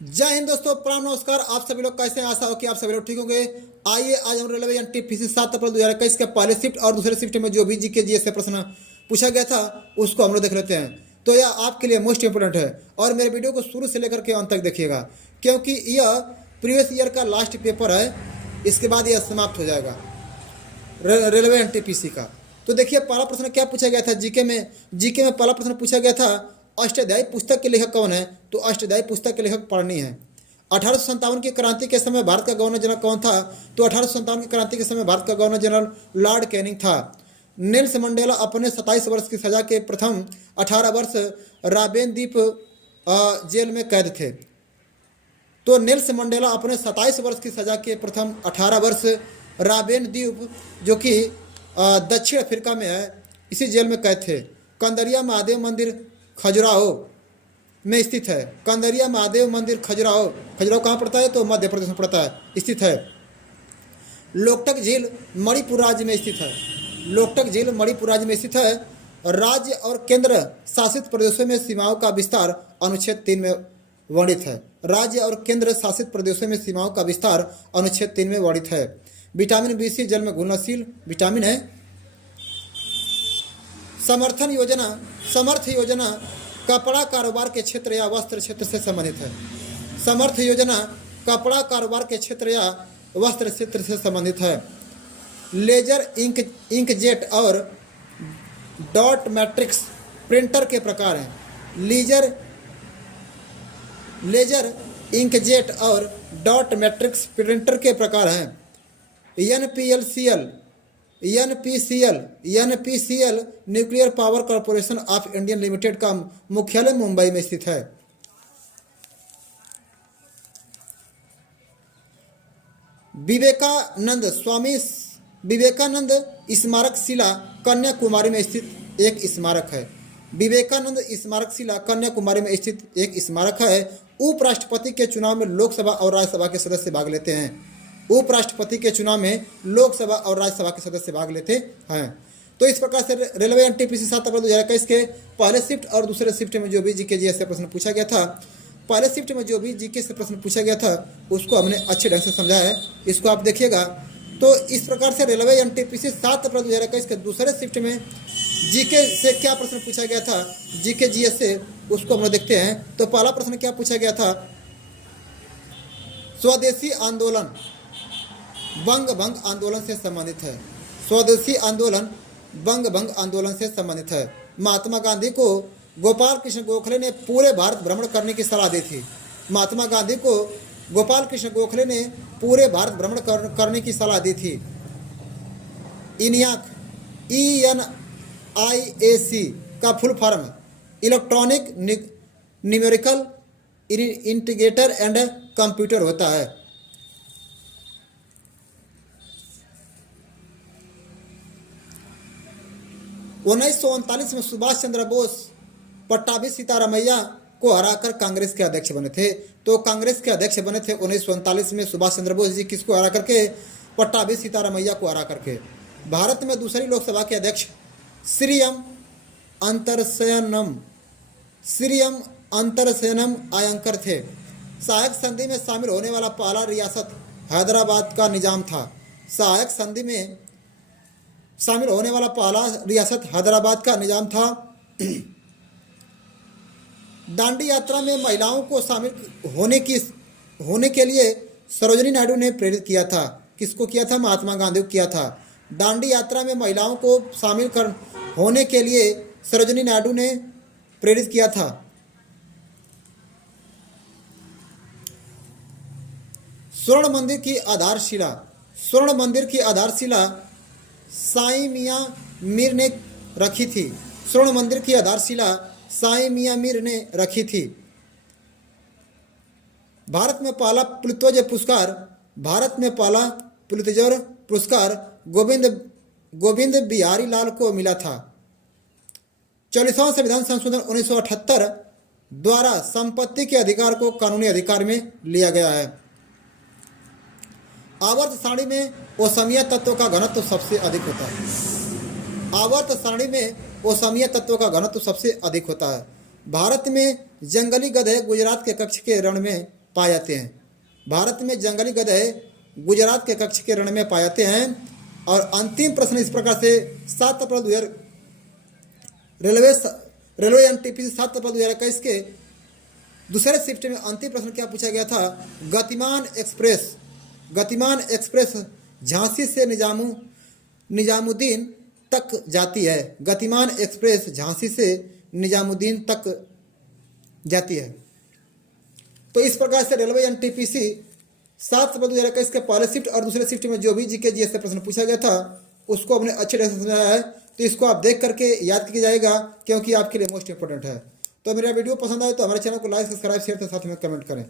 जय हिंद दोस्तों, प्रणाम, नमस्कार। आप सभी लोग कैसे हैं? आशा हो कि आप सभी लोग ठीक होंगे। आइए आज हम रेलवे एनटीपीसी 7 अप्रैल 2021 के पहले शिफ्ट और दूसरे शिफ्ट में जो भी जीके जीएस से प्रश्न पूछा गया था उसको हम लोग देख लेते हैं। तो यह आपके लिए मोस्ट इंपोर्टेंट है और मेरे वीडियो को शुरू से लेकर के अंत तक देखिएगा, क्योंकि यह प्रीवियस ईयर का लास्ट पेपर है। इसके बाद यह समाप्त हो जाएगा रेलवे एनटीपीसी का। तो देखिए पहला प्रश्न क्या पूछा गया था जीके में पहला प्रश्न पूछा गया था, अष्टाध्यायी पुस्तक के लेखक कौन है? तो अष्टाध्यायी पुस्तक के लेखक पढ़नी है। 1857 की क्रांति के समय भारत का गवर्नर जनरल कौन था? तो 1857 की क्रांति के समय भारत का गवर्नर जनरल लॉर्ड कैनिंग था। नेल्स मंडेला अपने 27 वर्ष की सजा के प्रथम 18 वर्ष राबेन द्वीप जेल में कैद थे। तो नेल्स मंडेला अपने 27 वर्ष की सजा के प्रथम 18 वर्ष राबेन द्वीप, जो कि दक्षिण अफ्रीका में है, इसी जेल में कैद थे। कंदरिया महादेव मंदिर खजुराहो में स्थित है। कंदरिया महादेव मंदिर खजुराहो कहाँ पड़ता है? तो मध्य प्रदेश में पड़ता है, स्थित है। लोकटक झील मणिपुर राज्य में स्थित है। लोकटक झील मणिपुर राज्य में स्थित है। राज्य और केंद्र शासित प्रदेशों में सीमाओं का विस्तार अनुच्छेद 3 में वर्णित है। राज्य और केंद्र शासित प्रदेशों में सीमाओं का विस्तार अनुच्छेद 3 में वर्णित है। विटामिन बी सी जल में घुलनशील विटामिन है। समर्थ योजना कपड़ा कारोबार के क्षेत्र या वस्त्र क्षेत्र से संबंधित है। समर्थ योजना कपड़ा कारोबार के क्षेत्र या वस्त्र क्षेत्र से संबंधित है। लेजर इंकजेट और डॉट मैट्रिक्स प्रिंटर के प्रकार हैं। लेजर इंकजेट और डॉट मैट्रिक्स प्रिंटर के प्रकार हैं। NPCL nuclear power corporation of India limited का मुख्यालय मुंबई में स्थित है। विवेकानंद स्मारक शिला कन्याकुमारी में स्थित एक स्मारक है। विवेकानंद स्मारक शिला कन्याकुमारी में स्थित एक स्मारक है। उपराष्ट्रपति के चुनाव में लोकसभा और राज्यसभा के सदस्य भाग लेते हैं। उपराष्ट्रपति के चुनाव में लोकसभा और राज्यसभा के सदस्य भाग लेते हैं। तो इस प्रकार से रेलवे एनटीपीसी 7 अप्रैल 2021 के पहले शिफ्ट और दूसरे शिफ्ट में जो भी जीके जीएस से प्रश्न पूछा गया था, पहले शिफ्ट में जो भी जीके से प्रश्न पूछा गया था उसको हमने अच्छे ढंग से समझाया है। इसको आप देखिएगा। तो इस प्रकार से रेलवे एनटीपीसी 7 अप्रैल 2021 के दूसरे शिफ्ट में जीके से क्या प्रश्न पूछा गया था, जीके जीएस से, उसको हम लोग देखते हैं। तो पहला प्रश्न क्या पूछा गया था? स्वदेशी आंदोलन बंग भंग आंदोलन से संबंधित है। स्वदेशी आंदोलन बंग भंग आंदोलन से संबंधित है। महात्मा गांधी को गोपाल कृष्ण गोखले ने पूरे भारत भ्रमण करने की सलाह दी थी। महात्मा गांधी को गोपाल कृष्ण गोखले ने पूरे भारत भ्रमण करने की सलाह दी थी। इनियाक ENIAC का full form electronic numerical integrator and computer होता है। 1939 में सुभाष चंद्र बोस पट्टाभी सीतारामैया को हराकर कांग्रेस के अध्यक्ष बने थे। तो कांग्रेस के अध्यक्ष बने थे 1939 में सुभाष चंद्र बोस जी। किसको हरा करके? पट्टाभी सीतारामैया को हरा करके। भारत में दूसरी लोकसभा के अध्यक्ष श्री एम अंतरसेनम आयंकर थे। सहायक संधि में शामिल होने वाला पहला रियासत हैदराबाद का निजाम था। सहायक संधि में शामिल होने वाला पहला रियासत हैदराबाद का निजाम था। दांडी यात्रा में महिलाओं को शामिल होने के लिए सरोजिनी नायडू ने प्रेरित किया था। किसको किया था? महात्मा गांधी को किया था। दांडी यात्रा में महिलाओं को शामिल होने के लिए सरोजिनी नायडू ने प्रेरित किया था। स्वर्ण मंदिर की आधारशिला साईं मियां मीर ने रखी थी। स्वर्ण मंदिर की आधारशिला साईं मियां मीर ने रखी थी। भारत में पहला पुलित्जर पुरस्कार गोविंद बिहारी लाल को मिला था। 40वां संविधान संशोधन 1978 द्वारा संपत्ति के अधिकार को कानूनी अधिकार में लिया गया है। आवर्त सारणी में ओसमीय तत्वों का घनत्व सबसे अधिक होता है। आवर्त सारणी में ओसमीय तत्वों का घनत्व सबसे अधिक होता है। भारत में जंगली गधे गुजरात के कच्छ के रण में पाए जाते हैं। भारत में जंगली गधे गुजरात के कच्छ के रण में पाए जाते हैं। और अंतिम प्रश्न इस प्रकार से 7 अप्रैल 2000 रेलवे एनटीपीसी 7 अप्रैल 2021 के दूसरे शिफ्ट में अंतिम प्रश्न क्या पूछा गया था? गतिमान एक्सप्रेस झांसी से निजामुद्दीन तक जाती है। गतिमान एक्सप्रेस झांसी से निजामुद्दीन तक जाती है। तो इस प्रकार से रेलवे एनटीपीसी 7 अप्रैल 2021 के पहले शिफ्ट और दूसरे शिफ्ट में जो भी जीके जीएस से प्रश्न पूछा गया था उसको हमने अच्छे ढंग से समझाया है। तो इसको आप देख करके याद किया जाएगा क्योंकि आपके लिए मोस्ट इंपॉर्टेंट है। तो मेरा वीडियो पसंद आए तो हमारे चैनल को लाइक, सब्सक्राइब, शेयर के साथ में कमेंट करें।